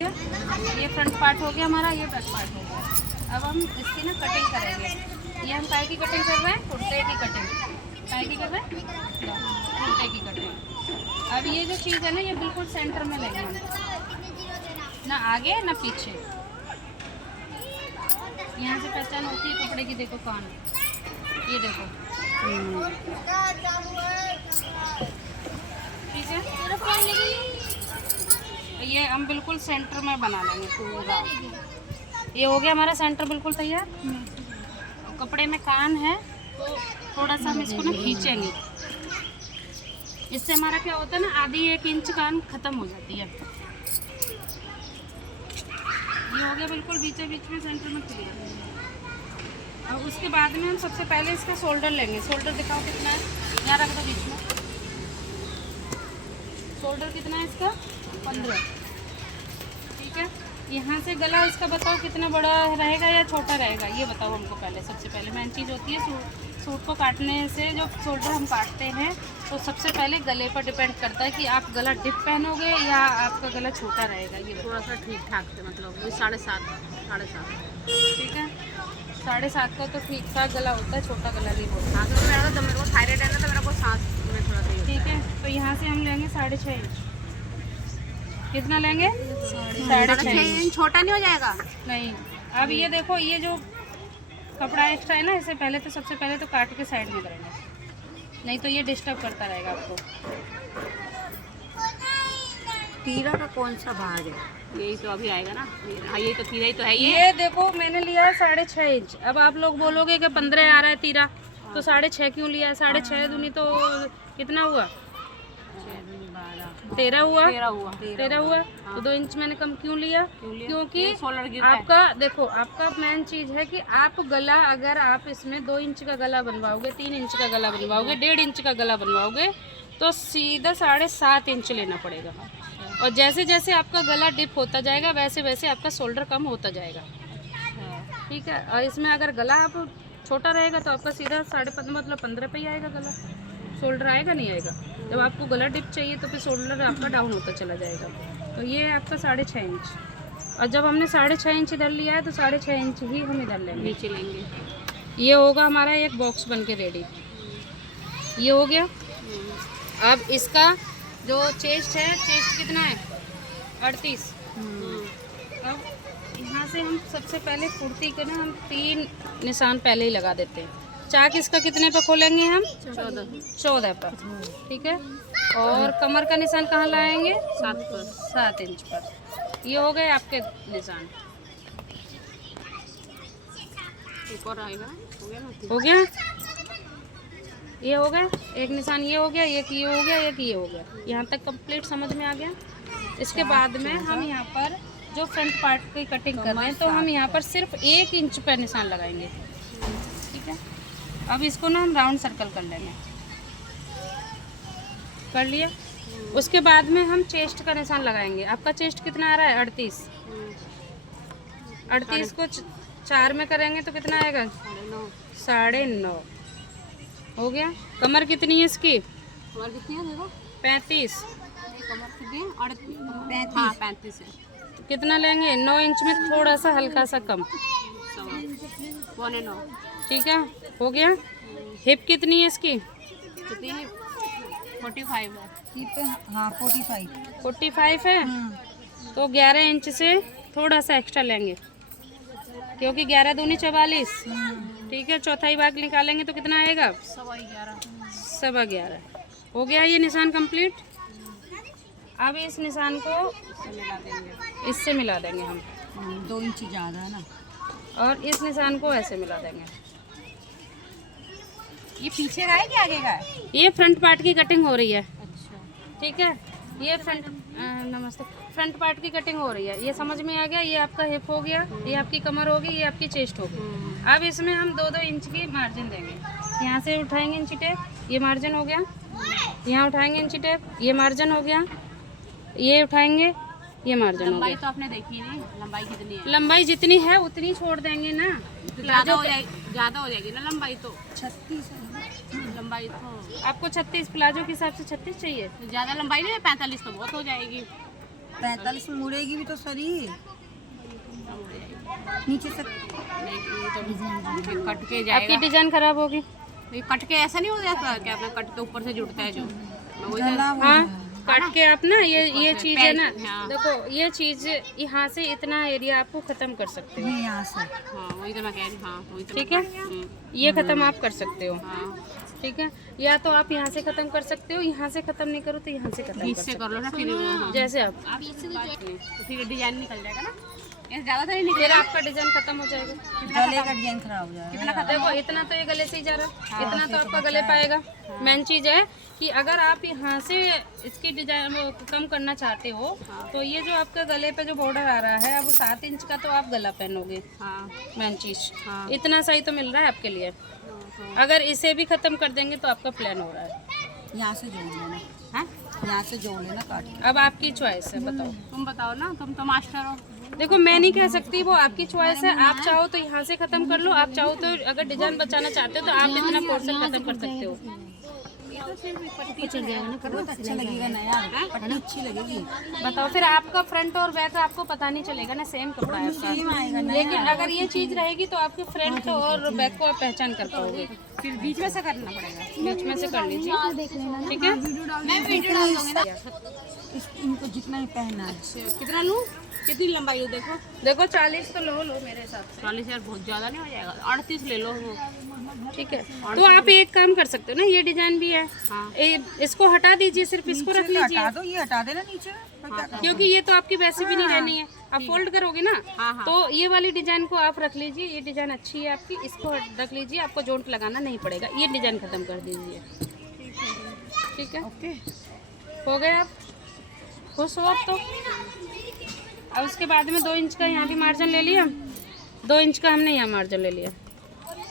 ये front part हो गया हमारा, ये बैक पार्ट हो गया। अब हम इसकी ना कटिंग करेंगे। ये हम काय की कटिंग कर रहे हैं? कुर्ते की कटिंग। काय की कर रहे हैं? कुर्ते की कटिंग। अब ये जो चीज़ है ना, ये बिल्कुल सेंटर में लेंगे हम, ना आगे ना पीछे। यहाँ से पहचान होती है कपड़े की। देखो कान, ये देखो, ठीक है। ये हम बिल्कुल सेंटर में बना लेंगे पूरा। ये हो गया हमारा सेंटर बिल्कुल तैयार। कपड़े में कान है तो थोड़ा सा हम इसको ना खींचेंगे। इससे हमारा क्या होता है ना, आधी 1 इंच कान खत्म हो जाती है। ये हो गया बिल्कुल बीचों बीच में सेंटर में क्लियर। और उसके बाद में हम सबसे पहले इसका शोल्डर लेंगे। शोल्डर दिखाओ कितना है, यहाँ रख दो बीच में। शोल्डर कितना है इसका? 15, ठीक है। यहाँ से गला इसका बताओ कितना बड़ा रहेगा या छोटा रहेगा, ये बताओ हमको पहले। सबसे पहले मेन चीज़ होती है सूट को काटने से, जो शोल्डर हम काटते हैं तो सबसे पहले गले पर डिपेंड करता है कि आप गला डिप पहनोगे या आपका गला छोटा रहेगा। ये थोड़ा सा ठीक ठाक से, मतलब 7.5, ठीक है। 7.5 का तो ठीक ठाक गला होता है, छोटा गला नहीं होता। हाँ तो मेरे को थायराइड है ना, तो मेरे को सांस में थोड़ा सा, ठीक है। तो यहाँ से हम लेंगे 6.5 इंच। कितना लेंगे? 6.5 इंच। छोटा नहीं हो जाएगा? नहीं। अब ये देखो, ये जो कपड़ा एक्स्ट्रा है ना, इसे पहले तो सबसे पहले तो काट के साइड में करेंगे, नहीं तो ये डिस्टर्ब करता रहेगा आपको। तीरा का कौन सा भाग है? यही तो अभी आएगा ना। हाँ, यही तो तीरा ही तो है। ये देखो मैंने लिया है 6.5 इंच। अब आप लोग बोलोगे कि 15 आ रहा है तीरा, तो 6.5 क्यों लिया है? 6.5 दूनी तो कितना हुआ? 13 हुआ। 13 हुआ। तो 2 इंच मैंने कम क्यों लिया? क्योंकि आपका देखो, आपका मेन चीज है कि आप गला, अगर आप इसमें 2 इंच का गला बनवाओगे, 3 इंच का गला बनवाओगे, 1.5 इंच का गला बनवाओगे, तो सीधा 7.5 इंच लेना पड़ेगा। और जैसे जैसे आपका गला डिप होता जाएगा वैसे वैसे आपका शोल्डर कम होता जाएगा, ठीक है। और इसमें अगर गला आप छोटा रहेगा तो आपका सीधा 15.5 मतलब 15 पे ही आएगा गला। शोल्डर आएगा नहीं आएगा। जब आपको गला डिप चाहिए तो फिर शोल्डर आपका डाउन होता चला जाएगा। तो ये है आपका 6.5 इंच। और जब हमने 6.5 इंच इधर लिया है तो 6.5 इंच ही हम इधर लेंगे, नीचे लेंगे। ये होगा हमारा एक बॉक्स बन के रेडी। ये हो गया। अब इसका जो चेस्ट है, चेस्ट कितना है? 38। अब यहाँ से हम सबसे पहले कुर्ती के ना हम 3 निशान पहले ही लगा देते हैं। चाक इसका कितने पे खोलेंगे हम? 14 पर, ठीक है। और कमर का निशान कहाँ लाएंगे? 7 इंच पर। ये हो गए आपके निशान। एक और आएगा, हो गया ना? हो गया। ये हो गया एक निशान, ये हो गया, एक ये हो गया, एक ये हो गया। यहाँ तक कंप्लीट समझ में आ गया। इसके बाद में हम यहाँ पर जो फ्रंट पार्ट की कटिंग कर रहे हैं तो हम यहाँ पर सिर्फ 1 इंच पर निशान लगाएंगे, ठीक है। अब इसको ना हम राउंड सर्कल कर लेंगे। कर लिया। उसके बाद में हम चेस्ट का निशान लगाएंगे। आपका चेस्ट कितना आ रहा है? 38। 38 को 4 में करेंगे तो कितना आएगा? 9.5 हो गया। कमर कितनी है इसकी? कमर कितनी है देखो? 35। कमर कितनी है? 35 है। तो कितना लेंगे? 9 इंच में थोड़ा सा हल्का सा कम, 9.25, ठीक है। हो गया। हिप कितनी है इसकी? कितनी है? 45 है। हाँ 45 है। तो 11 इंच से थोड़ा सा एक्स्ट्रा लेंगे, क्योंकि 11 दूनी 44, ठीक है। चौथाई भाग निकालेंगे तो कितना आएगा? 11.25। हो गया ये निशान कंप्लीट। अब इस निशान को इससे मिला देंगे हम, 2 इंच ज़्यादा है ना। और इस निशान को ऐसे मिला देंगे। ये पीछे का है कि आगे का है? ये फ्रंट पार्ट की कटिंग हो रही है, अच्छा, ठीक है। ये नमस्ते, फ्रंट पार्ट की कटिंग हो रही है। ये समझ में आ गया। ये आपका हिप हो गया, ये आपकी कमर होगी, ये आपकी चेस्ट होगी। अब इसमें हम 2-2 इंच की मार्जिन देंगे। यहाँ से उठाएंगे इंची टेप, ये मार्जिन हो गया। यहाँ उठाएंगे इंची टेप, ये मार्जिन हो गया। ये उठाएंगे, ये मार्जिन हो लंबाई गया। तो आपने देखी नहीं, लंबाई कितनी है? लंबाई जितनी है उतनी छोड़ देंगे ना। ज़्यादा हो जाएगी ना लंबाई तो। 36 है लंबाई तो आपको 36 प्लाजो के हिसाब से 36 चाहिए। ज़्यादा लंबाई नहीं है, 45 तो बहुत हो जाएगी। 45 में मुड़ेगी भी तो शरीर नीचे से नहीं, कट के आपकी जाएगा। डिजाइन खराब होगी। ये कट के ऐसा नहीं हो जाता क्या? अपना कट के ऊपर से जुड़ता है जो, मैं वही गला हो हाँ जाए। काट के आप ना ये चीज है ना, हाँ। देखो ये चीज यहाँ से इतना एरिया आपको खत्म कर सकते हो, ये यहाँ से हाँ वही तो मैं कह रही हूँ। हाँ वही तो ठीक है, ये खत्म आप कर सकते हो, हाँ ठीक है। या तो आप यहाँ से खत्म कर सकते हो, यहाँ से खत्म नहीं करो तो यहाँ से खत्म बीच कर से सकते कर लो ना फिर हो, हाँ। जैसे आप, तो फिर डिजाइन निकल जाएगा ना, ये ज़्यादा तो नहीं निकलेगा। फिर आपका डिजाइन खत्म हो जाएगा। गले का डिजाइन खराब हो जाएगा। कितना खत्म? देखो इतना तो ये गले से ही जा रहा है, इतना तो आपका गले पाएगा। मेन चीज है कि अगर आप यहाँ से इसकी डिजाइन कम करना चाहते हो तो ये जो आपका गले पे जो बॉर्डर आ रहा है, अब 7 इंच का तो आप गला पहनोगे। हाँ मेन चीज हाँ। इतना सही तो मिल रहा है आपके लिए। अगर इसे भी खत्म कर देंगे तो आपका प्लान हो रहा है। यहाँ से जोड़ लेना, हाँ यहाँ से जोड़ लेना काट के। अब आपकी चॉइस है, बताओ। तुम बताओ ना, तुम तो मास्टर हो। देखो मैं नहीं कह सकती, वो आपकी चॉइस है। आप चाहो तो यहाँ से खत्म कर लो, आप चाहो तो अगर डिजाइन बचाना चाहते हो तो आप इतना पोर्शन खत्म कर सकते हो। बहुत अच्छा लगेगा ना यार, पट्टी अच्छी लगेगी। बताओ फिर आपका फ्रंट और बैक आपको पता नहीं चलेगा ना, सेम कपड़ा है आपका। सेम आएगा ना। लेकिन अगर ये चीज रहेगी तो आपके फ्रंट और बैक को आप पहचान कर पाओगे। फिर बीच में से करना पड़ेगा। बीच में से कर लीजिए, ठीक है। मैं वीडियो डाल दूंगी ना। इनको जितना ही पहना है। कितना लूँ? कितनी लंबाई हो? देखो देखो 40 तो लो मेरे हिसाब से, 40 यार बहुत ज़्यादा नहीं हो जाएगा, 38 ले लो। ठीक है। तो आप एक काम कर सकते हो ना, ये डिजाइन भी है, हाँ। इसको हटा दीजिए, सिर्फ इसको रख लीजिए, हटा दो, ये हटा देना नीचे। फिर क्या करोगे? क्योंकि ये तो आपकी वैसे भी नहीं रहनी है। आप फोल्ड करोगे ना, हाँ, हाँ। तो ये वाली डिजाइन को आप रख लीजिए। ये डिजाइन अच्छी है आपकी, इसको रख लीजिए, आपको जोंट लगाना नहीं पड़ेगा। ये डिजाइन खत्म कर दीजिए, ठीक है। ओके, हो गए आप खुश हो अब तो। अब उसके बाद में 2 इंच का यहाँ भी मार्जिन ले लिया, 2 इंच का हमने यहाँ मार्जिन ले लिया।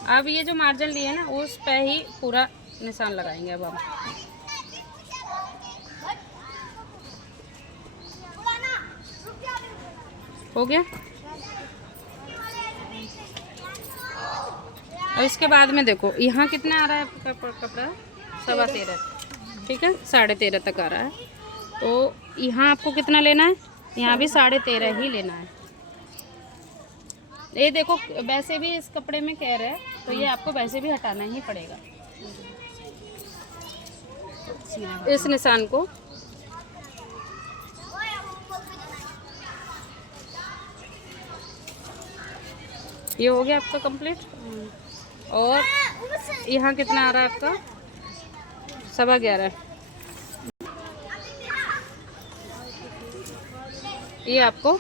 अब ये जो मार्जिन लिए ना उस पे ही पूरा निशान लगाएंगे। अब हम हो गया। और इसके बाद में देखो यहाँ कितना आ रहा है कपड़ा, 13.25, ठीक है, 13.5 तक आ रहा है। तो यहाँ आपको कितना लेना है? यहाँ भी 13.5 ही लेना है। ये देखो वैसे भी इस कपड़े में कह रहे हैं तो ये आपको वैसे भी हटाना ही पड़ेगा, इस निशान को। ये हो गया आपका कंप्लीट। और यहाँ कितना आ रहा है आपका? 11.25। ये आपको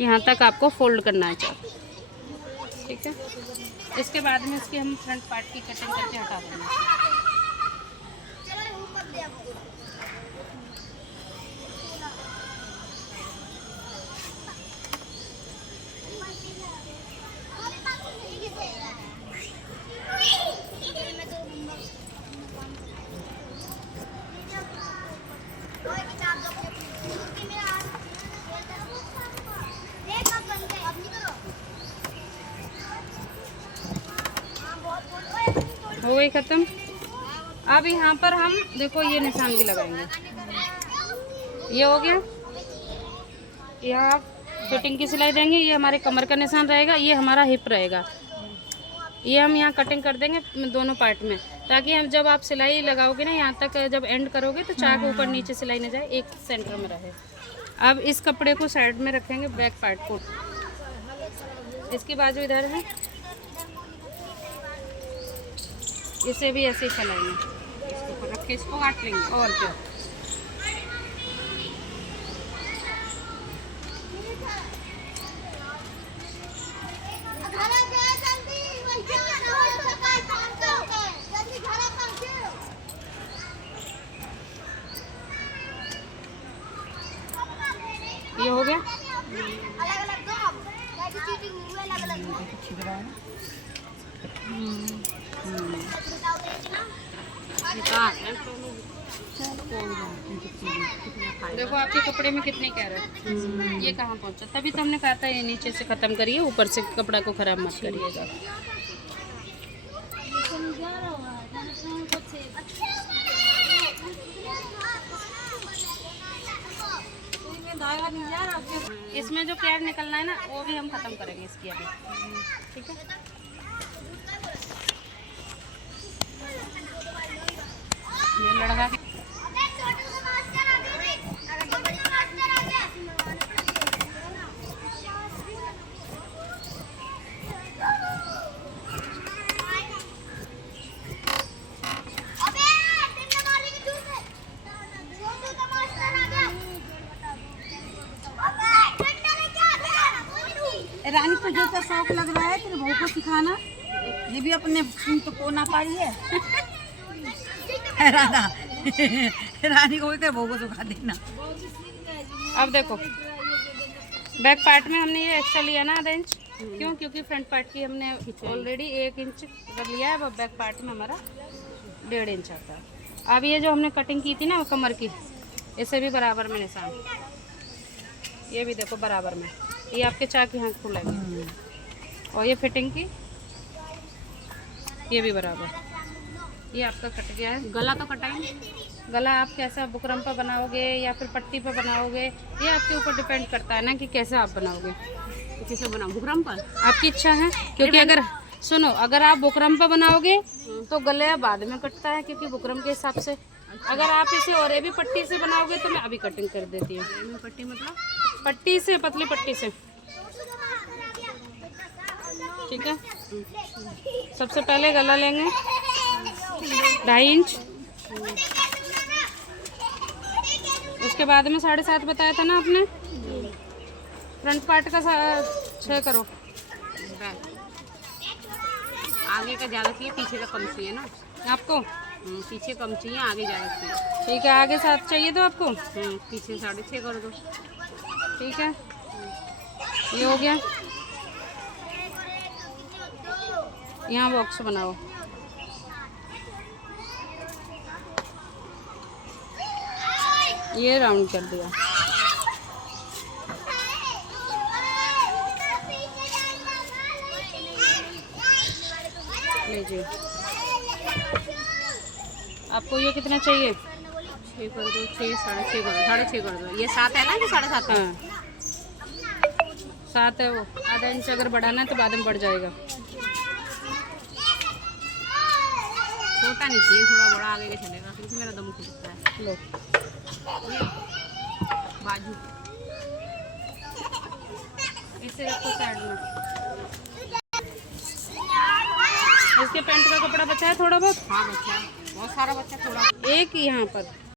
यहाँ तक आपको फोल्ड करना है, ठीक है। इसके बाद में इसकी हम फ्रंट पार्ट की कटिंग करके हटा देंगे। हो गई ख़त्म। अब यहाँ पर हम देखो ये निशान भी लगाएंगे। ये हो गया। यहाँ आप फिटिंग की सिलाई देंगे, ये हमारे कमर का निशान रहेगा, ये हमारा हिप रहेगा। ये हम यहाँ कटिंग कर देंगे दोनों पार्ट में, ताकि हम जब आप सिलाई लगाओगे ना यहाँ तक जब एंड करोगे तो चाक ऊपर नीचे सिलाई न जाए, एक सेंटर में रहे। अब इस कपड़े को साइड में रखेंगे, बैक पार्ट को। इसकी बाजू इधर है, इसे भी ऐसे ही फैलाएंगे, इसके ऊपर रख के इसको काट लेंगे। और क्या। ये हो गया। देखो आपके कपड़े में कितने कह रहे हैं, ये कहाँ पहुँचा। तभी तो हमने कहा था ये नीचे से ख़त्म करिए, ऊपर से कपड़ा को ख़राब मत करिएगा। आएगा नहीं यार आपके। इसमें जो कैर निकलना है ना वो भी हम खत्म करेंगे इसकी अभी। ठीक है, ये लड़का रानी तुझे तो शौक लग रहा है तेरे बहू को सिखाना, ये भी अपने तो को ना पाई है। राधा रानी को तेरे बहू को सिखा देना। अब देखो बैक पार्ट में हमने ये एक्स्ट्रा लिया ना आधा इंच, क्यों? क्योंकि फ्रंट पार्ट की हमने ऑलरेडी 1 इंच कर लिया है, अब बैक पार्ट में हमारा 1.5 इंच आता है। अब ये जो हमने कटिंग की थी ना कमर की, इसे भी बराबर में निशान, ये भी देखो बराबर में, ये आपके चाक यहाँ खुलेगी। और ये फिटिंग की ये भी बराबर, ये आपका कट गया है। गला तो कटाएंगे, गला आप कैसा बुकरम पर बनाओगे या फिर पट्टी पर बनाओगे, ये आपके ऊपर डिपेंड करता है ना कि कैसे आप बनाओगे। इसी से बनाओ बुकरम पर, आपकी इच्छा है, क्योंकि अगर सुनो अगर आप बुकरम पर बनाओगे तो गले बाद में कटता है, क्योंकि बुकरम के हिसाब से। अगर आप इसे और भी पट्टी से बनाओगे तो मैं अभी कटिंग कर देती हूँ। पट्टी मतलब पट्टी से, पतली पट्टी से, ठीक है। सबसे पहले गला लेंगे 2.5 इंच, उसके बाद में 7.5 बताया था ना आपने। फ्रंट पार्ट का 6 करो। आगे का ज़्यादा चाहिए, पीछे का कम चाहिए ना आपको? पीछे कम चाहिए, आगे ज़्यादा चाहिए। ठीक है, आगे 7 चाहिए तो आपको, पीछे 6.5 कर दो। ठीक है, ये हो गया। यहाँ बॉक्स बनाओ, ये राउंड कर दिया। लीजिए, आपको ये कितना चाहिए? 6 कर दो, 6 6.5 कर दो, 6.5 कर दो। ये 7 है ना कि 7.5 है? हाँ 7 है वो, आधा इंच अगर बढ़ाना है तो बाद में बढ़ जाएगा। छोटा नहीं चाहिए, थोड़ा बड़ा आगे का चलेगा, क्योंकि मेरा दम खुलता है। लो बाजू इसे रखो साइड में। इसके पैंट का कपड़ा बचा है थोड़ा बहुत? हाँ बच्चा, बहुत सारा बच्चा, थोड़ा एक यहाँ पर